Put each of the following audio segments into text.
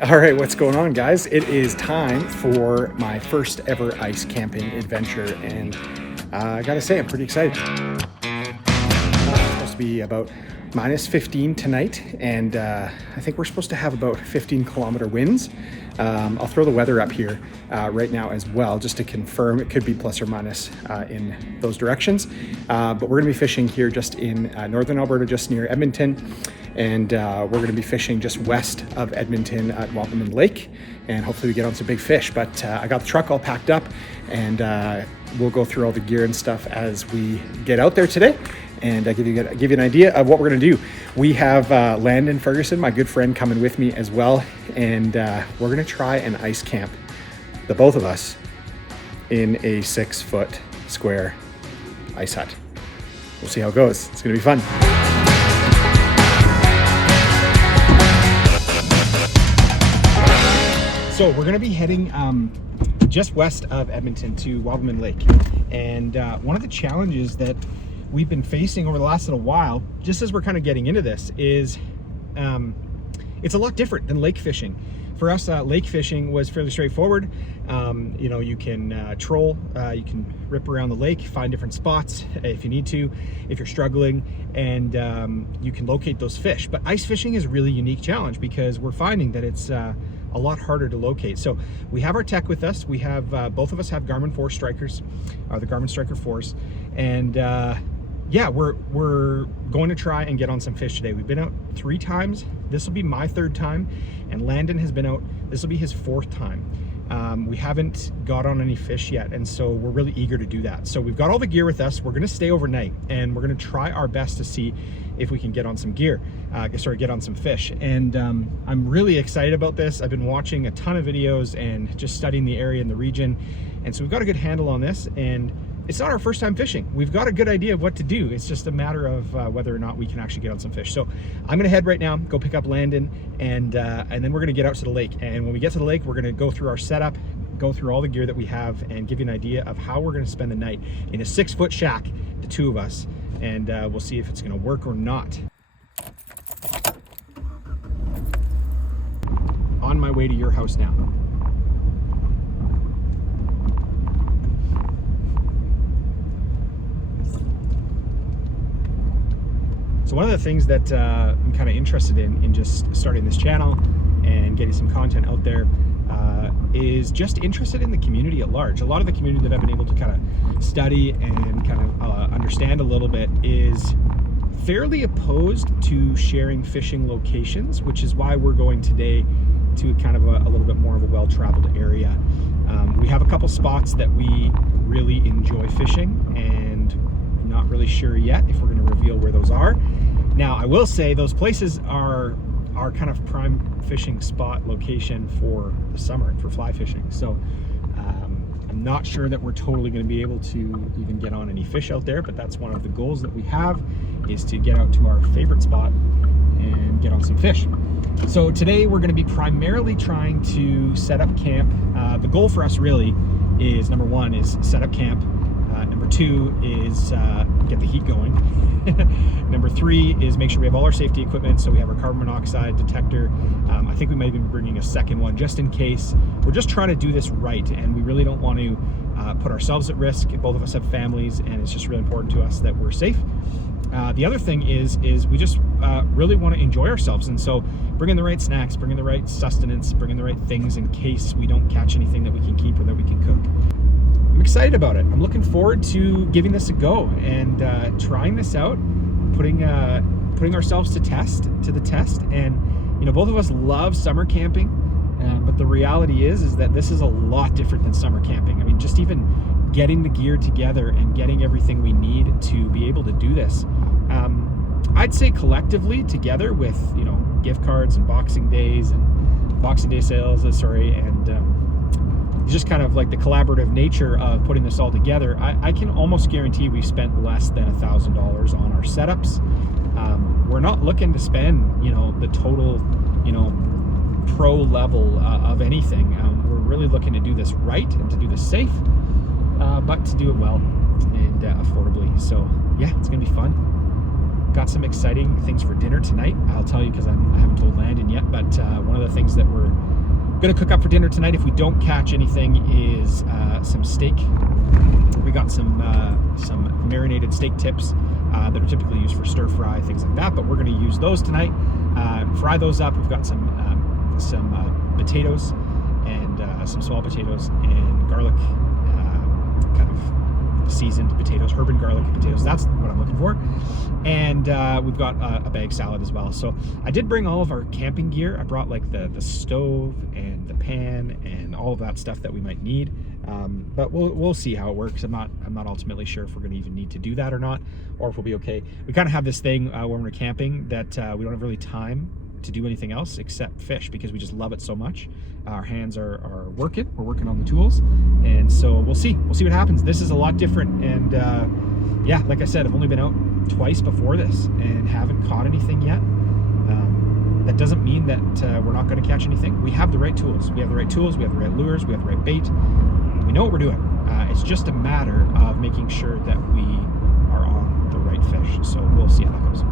All right, what's going on, guys? It is time for my first ever ice camping adventure, and I gotta say, I'm pretty excited. It's supposed to be about minus 15 tonight, and I think we're supposed to have about 15-kilometer winds. I'll throw the weather up here right now as well, just to confirm. It could be plus or minus in those directions, but we're gonna be fishing here just in northern Alberta, just near Edmonton. And we're going to be fishing just west of Edmonton at Wabamun Lake, and hopefully we get on some big fish. But I got the truck all packed up, and we'll go through all the gear and stuff as we get out there today, and give you an idea of what we're going to do. We have Landon Ferguson, my good friend, coming with me as well, and we're going to try an ice camp, the both of us, in a 6-foot square ice hut. We'll see how it goes. It's going to be fun. So we're going to be heading just west of Edmonton to Wabamun Lake. And one of the challenges that we've been facing over the last little while, just as we're kind of getting into this, is it's a lot different than lake fishing. For us, lake fishing was fairly straightforward. You know, you can troll, you can rip around the lake, find different spots if you need to, if you're struggling, and you can locate those fish. But ice fishing is a really unique challenge because we're finding that it's a lot harder to locate. So we have our tech with us. We have both of us have Garmin 4 Strikers, the Garmin Striker 4s, and yeah, we're going to try and get on some fish today. We've been out 3 times. This will be my 3rd time, and Landon has been out. This will be his 4th time. We haven't got on any fish yet, and so we're really eager to do that. So we've got all the gear with us. We're going to stay overnight, and we're going to try our best to see if we can get on some gear, get on some fish. And I'm really excited about this. I've been watching a ton of videos and just studying the area and the region, and so we've got a good handle on this. And it's not our first time fishing. We've got a good idea of what to do. It's just a matter of whether or not we can actually get on some fish. So I'm gonna head right now, go pick up Landon, and then we're gonna get out to the lake. And when we get to the lake, we're gonna go through our setup, go through all the gear that we have, and give you an idea of how we're gonna spend the night in a 6-foot shack, the 2 of us, and we'll see if it's gonna work or not. On my way to your house now. So one of the things that I'm kind of interested in just starting this channel and getting some content out there is just interested in the community at large. A lot of the community that I've been able to kind of study and kind of understand a little bit is fairly opposed to sharing fishing locations, which is why we're going today to kind of a little bit more of a well-traveled area. We have a couple spots that we really enjoy fishing, and not really sure yet if we're going to reveal where those are. Now, I will say those places are kind of prime fishing spot location for the summer, for fly fishing. So I'm not sure that we're totally going to be able to even get on any fish out there, but that's one of the goals that we have, is to get out to our favorite spot and get on some fish. So today we're going to be primarily trying to set up camp. The goal for us really is, number 1 is set up camp. Number 2 is get the heat going. Number 3 is make sure we have all our safety equipment. So we have our carbon monoxide detector. I think we might be bringing a second one just in case. We're just trying to do this right, and we really don't want to put ourselves at risk. Both of us have families, and it's just really important to us that we're safe. The other thing is we just really want to enjoy ourselves, and so bring in the right snacks, bring in the right sustenance, bring in the right things in case we don't catch anything that we can keep or that we can cook. I'm excited about it. I'm looking forward to giving this a go and trying this out, putting ourselves to the test. And you know, both of us love summer camping, but the reality is that this is a lot different than summer camping. I mean, just even getting the gear together and getting everything we need to be able to do this. I'd say collectively together with, you know, gift cards and Boxing Day sales, and just kind of like the collaborative nature of putting this all together, I can almost guarantee we've spent less than $1,000 on our setups. We're not looking to spend, you know, the total, you know, pro level of anything. We're really looking to do this right and to do this safe, but to do it well and affordably. So yeah, it's gonna be fun. got some exciting things for dinner tonight. I'll tell you because I haven't told Landon yet, but one of the things that we're gonna cook up for dinner tonight, if we don't catch anything, is some steak. We got some marinated steak tips that are typically used for stir fry, things like that, but we're gonna use those tonight. Fry those up. We've got some potatoes and some small potatoes and garlic, kind of seasoned potatoes, herb and garlic potatoes. That's what I'm looking for. And we've got a bag salad as well. So I did bring all of our camping gear. I brought like the stove and the pan and all of that stuff that we might need. But we'll see how it works. I'm not ultimately sure if we're going to even need to do that or not, or if we'll be okay. We kind of have this thing when we're camping that we don't have really time to do anything else except fish, because we just love it so much. Our hands are working. We're working on the tools, and so we'll see what happens. This is a lot different, and yeah, like I said, I've only been out twice before this and haven't caught anything yet. That doesn't mean that we're not going to catch anything. We have the right tools. We have the right lures, we have the right bait. We know what we're doing. It's just a matter of making sure that we are on the right fish. So we'll see how that goes.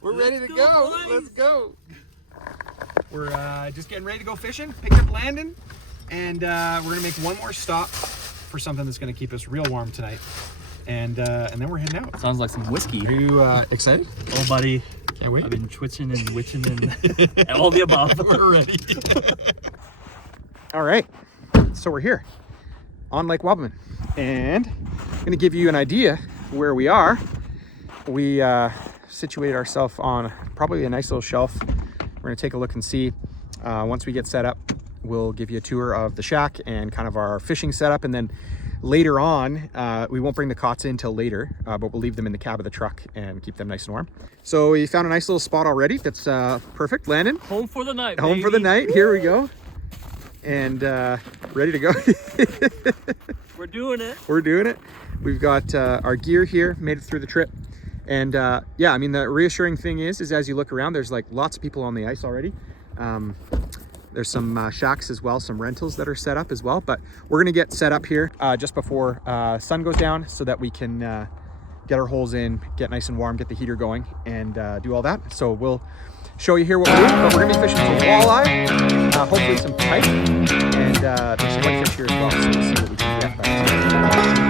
We're ready to go. Boys. Let's go. We're just getting ready to go fishing. Picked up Landon, and we're gonna make one more stop for something that's gonna keep us real warm tonight. And then we're heading out. Sounds like some whiskey. Are you excited? Oh, buddy. Can't wait. I've been twitching and witching and all the above. We're ready. All right. So we're here on Lake Wabamun, and I'm going to give you an idea where we are. We situated ourselves on probably a nice little shelf. We're going to take a look and see. Once we get set up, we'll give you a tour of the shack and kind of our fishing setup, and then later on, we won't bring the cots in till later, but we'll leave them in the cab of the truck and keep them nice and warm. So we found a nice little spot already. That's perfect. Landon. Home for the night, Home baby. for the night. Here we go. And ready to go. We're doing it. We're doing it. We've got our gear here, made it through the trip. And yeah, I mean, the reassuring thing is as you look around, there's like lots of people on the ice already. There's some shacks as well, some rentals that are set up as well, but we're gonna get set up here just before sun goes down so that we can get our holes in, get nice and warm, get the heater going, and do all that. So we'll show you here what we're doing, but we're gonna be fishing some walleye, hopefully some pike, and there's some whitefish here as well, so we'll see what we can get back.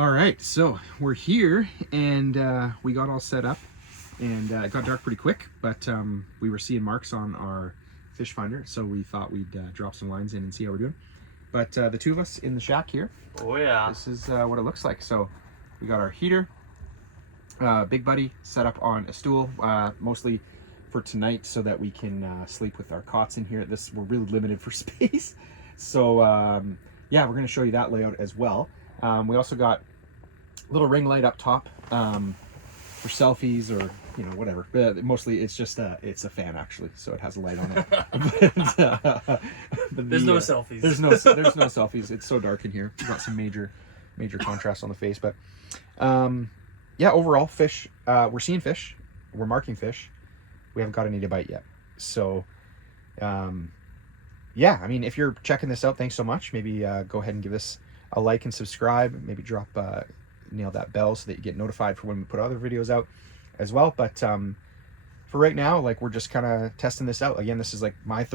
All right, so we're here and we got all set up, and it got dark pretty quick, but we were seeing marks on our fish finder, so we thought we'd drop some lines in and see how we're doing. But the two of us in the shack here, Oh yeah. this is what it looks like. So we got our heater, Big Buddy set up on a stool, mostly for tonight so that we can sleep with our cots in here. We're really limited for space. So yeah, we're gonna show you that layout as well. We also got a little ring light up top for selfies or whatever. But mostly it's just it's a fan actually, so it has a light on it. but There's no selfies. There's no selfies. It's so dark in here. We've got some major contrast on the face, but yeah, overall fish. We're seeing fish. We're marking fish. We haven't got any to bite yet. So yeah, I mean, if you're checking this out, thanks so much. Maybe go ahead and give us a like and subscribe. Maybe drop nail that bell so that you get notified for when we put other videos out as well. But for right now, like, we're just kind of testing this out. Again, this is like my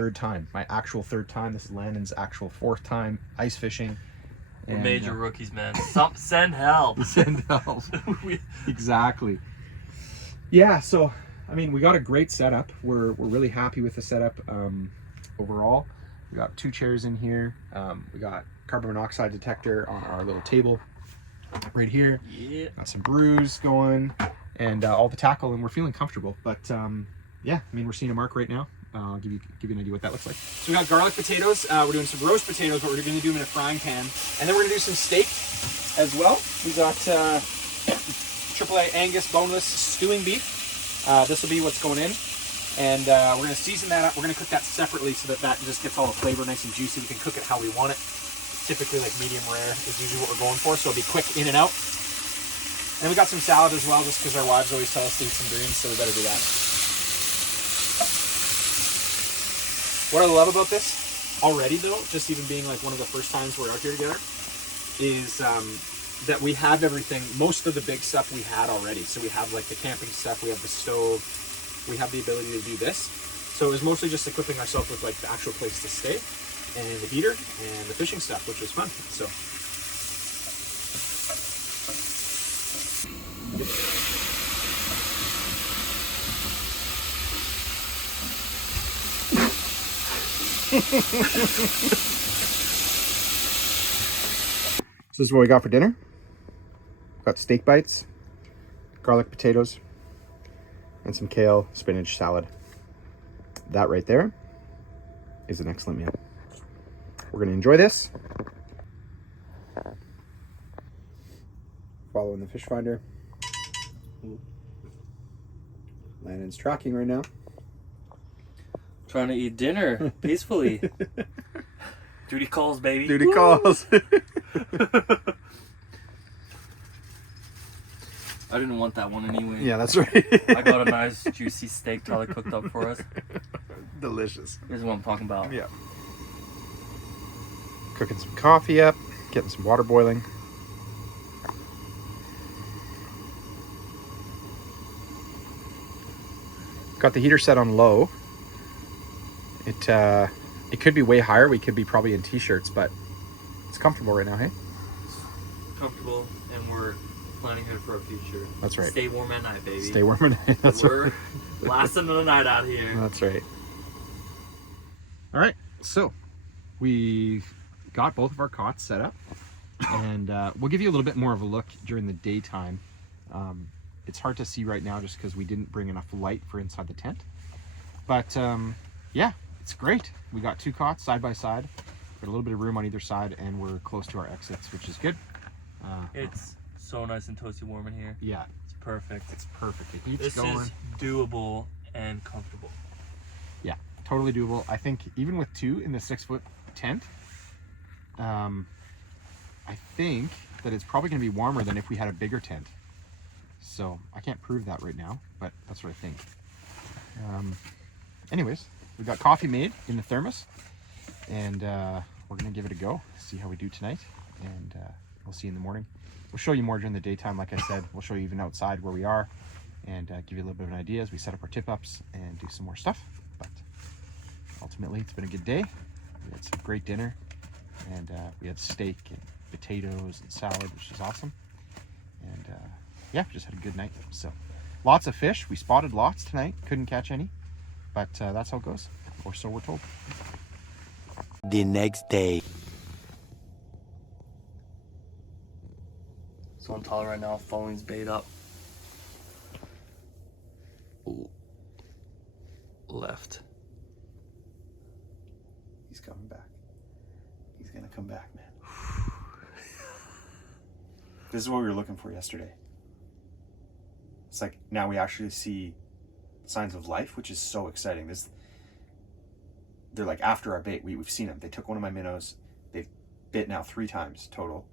actual third time. This is Landon's actual fourth time ice fishing. We're major rookies, man. Send help. Send help. Exactly. Yeah, so I mean, we got a great setup. We're really happy with the setup overall. We got 2 chairs in here. We got carbon monoxide detector on our little table right here. Yeah. Got some brews going and all the tackle, and we're feeling comfortable. But yeah, I mean, we're seeing a mark right now. I'll give you an idea what that looks like. So we got garlic potatoes. We're doing some roast potatoes, but we're going to do them in a frying pan. And then we're going to do some steak as well. We got AAA Angus boneless stewing beef. This will be what's going in. And we're going to season that up. We're going to cook that separately so that just gets all the flavor nice and juicy. We can cook it how we want it. Typically, like, medium rare is usually what we're going for, so it'll be quick in and out. And we got some salad as well, just because our wives always tell us to eat some greens, so we better do that. What I love about this already, though, just even being like one of the first times we're out here together, is that we have everything, most of the big stuff we had already. So we have like the camping stuff, we have the stove, we have the ability to do this. So it was mostly just equipping ourselves with like the actual place to stay, and the heater, and the fishing stuff, which was fun. So so this is what we got for dinner. Got steak bites, garlic potatoes, and some kale, spinach salad. That right there is an excellent meal. We're going to enjoy this. Following the fish finder. Landon's tracking right now. Trying to eat dinner peacefully. Duty calls, baby. Duty calls. I didn't want that one anyway. Yeah, that's right. I got a nice juicy steak Tyler cooked up for us. Delicious. This is what I'm talking about. Yeah. Cooking some coffee up, getting some water boiling. Got the heater set on low. It could be way higher. We could be probably in t-shirts, but it's comfortable right now, hey? Comfortable, and we're planning ahead for our future. That's right. Stay warm at night, baby. Stay warm at night. That's We're right. lasting the night out here. That's right. All right, so we've got both of our cots set up, and we'll give you a little bit more of a look during the daytime. It's hard to see right now just because we didn't bring enough light for inside the tent. But yeah, it's great. We got 2 cots side by side. Got a little bit of room on either side, and we're close to our exits, which is good. It's so nice and toasty warm in here. Yeah, It's perfect. it's perfect. The heat's This going. is doable and comfortable. Yeah, totally doable. I think even with 2 in the 6-foot tent, I think that it's probably going to be warmer than if we had a bigger tent. So I can't prove that right now, but that's what I think. Anyways, we got coffee made in the thermos, and we're going to give it a go, see how we do tonight, and we'll see you in the morning. We'll show you more during the daytime, like I said. We'll show you even outside where we are, and give you a little bit of an idea as we set up our tip-ups and do some more stuff. But ultimately, it's been a good day. We had some great dinner, and we had steak and potatoes and salad, which is awesome. yeah, just had a good night. So lots of fish. We spotted lots tonight. Couldn't catch any, but that's how it goes, or so we're told. The next day. So I'm taller right now, phoning's bait up. Ooh. Left. He's coming back. He's gonna come back, man. This is what we were looking for yesterday. It's like now we actually see signs of life, which is so exciting. They're like after our bait. We've seen them. They took one of my minnows. They've bit now 3 times total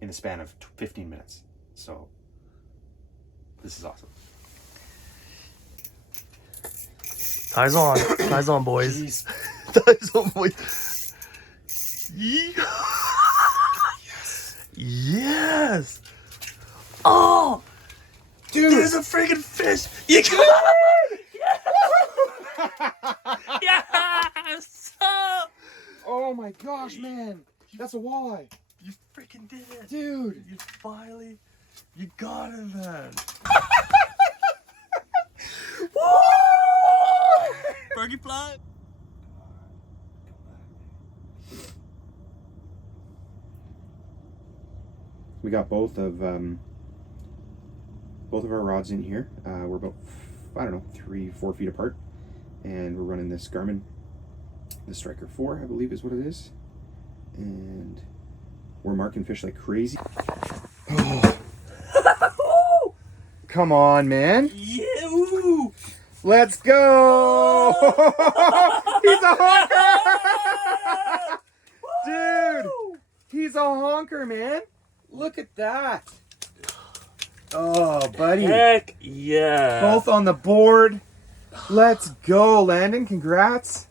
in the span of 15 minutes. So this is awesome. Ties on. Ties on, boys. Jeez. Ties on, boys. Yes. Yes. Oh, Dude. there's a freaking fish. You got it. Yes. Oh my gosh, man. That's a walleye. You freaking did it. Dude. You finally, you got it, man. Woo! Bergie fly. We got both of our rods in here. We're about, I don't know, 3-4 feet apart, and we're running this Garmin, the Striker 4, I believe is what it is, and we're marking fish like crazy. Oh. Come on, man. Yeah. Ooh. Let's go. He's a honker. Dude, he's a honker, man. Look at that. Oh, buddy. Heck yeah. Both on the board. Let's go, Landon. Congrats.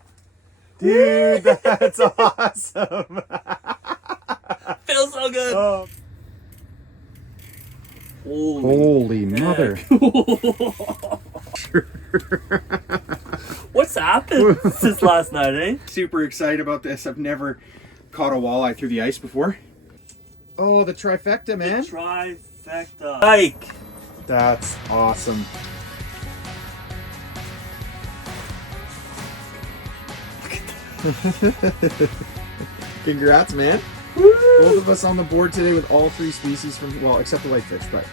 Dude, that's awesome. Feels so good. Oh. Holy mother. What's happened since last night, eh? Super excited about this. I've never caught a walleye through the ice before. Oh, the trifecta, man. The trifecta. Like. That's awesome. Congrats, man. Woo! Both of us on the board today with all 3 species from, well, except the whitefish, but